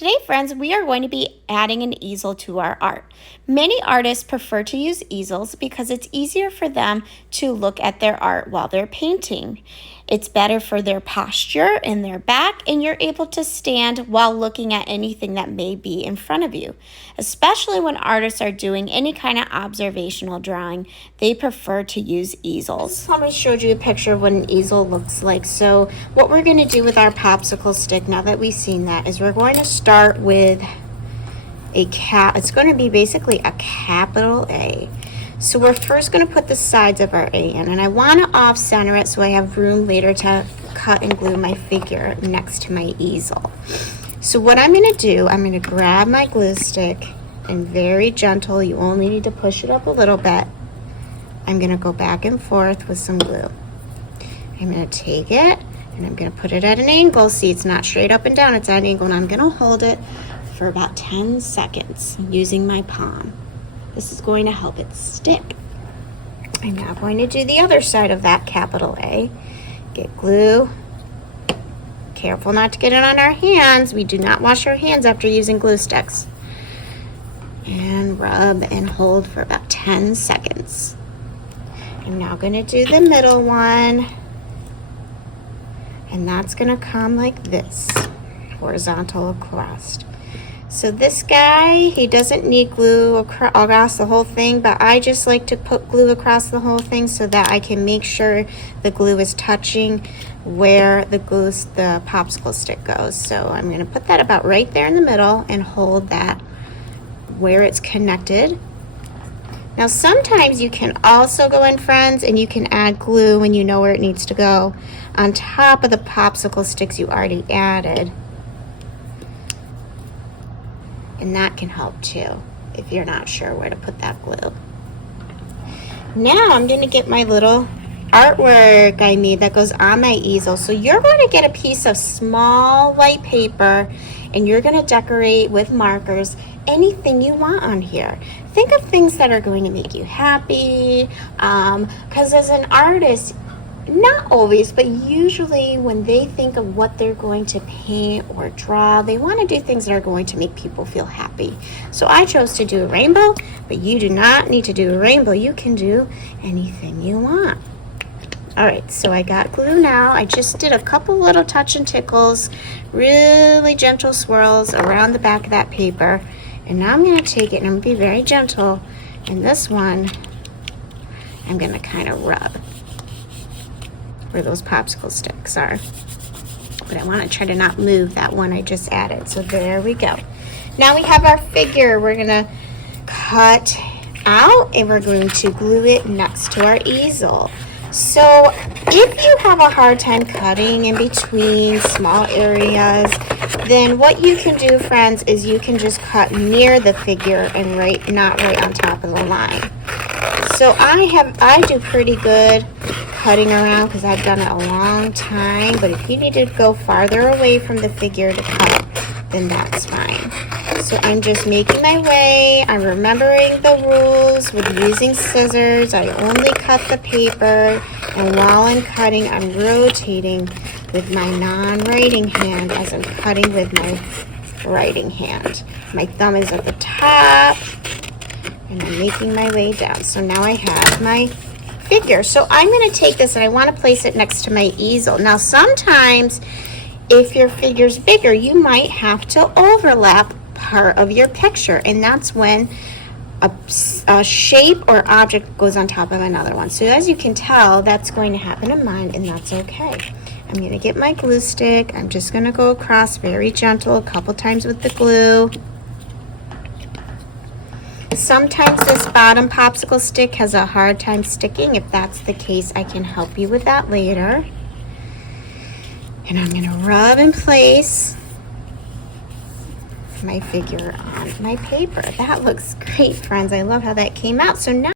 Today, friends, we are going to be adding an easel to our art. Many artists prefer to use easels because it's easier for them to look at their art while they're painting. It's better for their posture and their back, and you're able to stand while looking at anything that may be in front of you. Especially when artists are doing any kind of observational drawing, they prefer to use easels. I showed you a picture of what an easel looks like. So what we're going to do with our popsicle stick, now that we've seen that, is we're going to start with it's going to be basically a capital A. So we're first going to put the sides of our A in, and I want to off center it so I have room later to cut and glue my figure next to my easel. So what I'm going to do, I'm going to grab my glue stick and very gentle, you only need to push it up a little bit. I'm going to go back and forth with some glue. I'm going to take it and I'm going to put it at an angle. See, it's not straight up and down, it's at an angle, and I'm going to hold it for about 10 seconds using my palm. This is going to help it stick. I'm now going to do the other side of that capital A. Get glue. Careful not to get it on our hands. We do not wash our hands after using glue sticks. And rub and hold for about 10 seconds. I'm now going to do the middle one. And that's going to come like this, horizontal across. So this guy, he doesn't need glue across the whole thing, but I just like to put glue across the whole thing so that I can make sure the glue is touching where the popsicle stick goes. So I'm going to put that about right there in the middle and hold that where it's connected. Now sometimes you can also go in, friends, and you can add glue when you know where it needs to go on top of the popsicle sticks you already added. And that can help too, if you're not sure where to put that glue. Now I'm going to get my little artwork I made that goes on my easel. So you're going to get a piece of small white paper and you're going to decorate with markers anything you want on here. Think of things that are going to make you happy, because as an artist, not always, but usually when they think of what they're going to paint or draw, they want to do things that are going to make people feel happy. So I chose to do a rainbow, but you do not need to do a rainbow. You can do anything you want. All right, so I got glue now. I just did a couple little touch and tickles, really gentle swirls around the back of that paper. And now I'm going to take it and I'm going to be very gentle. And this one, I'm going to kind of rub where those popsicle sticks are. But I want to try to not move that one I just added. So there we go. Now we have our figure. We're going to cut out and we're going to glue it next to our easel. So if you have a hard time cutting in between small areas, then what you can do, friends, is you can just cut near the figure and not right on top of the line. So I do pretty good cutting around because I've done it a long time, but if you need to go farther away from the figure to cut, then that's fine. So I'm just making my way. I'm remembering the rules with using scissors. I only cut the paper, and while I'm cutting, I'm rotating with my non-writing hand as I'm cutting with my writing hand. My thumb is at the top, and I'm making my way down. So now I have my figure. So I'm going to take this and I want to place it next to my easel. Now sometimes if your figure's bigger, you might have to overlap part of your picture, and that's when a shape or object goes on top of another one. So as you can tell, that's going to happen in mine, and that's okay. I'm going to get my glue stick. I'm just going to go across very gentle a couple times with the glue. Sometimes this bottom popsicle stick has a hard time sticking. If that's the case, I can help you with that later. And I'm going to rub and place my figure on my paper. That looks great, friends. I love how that came out. So now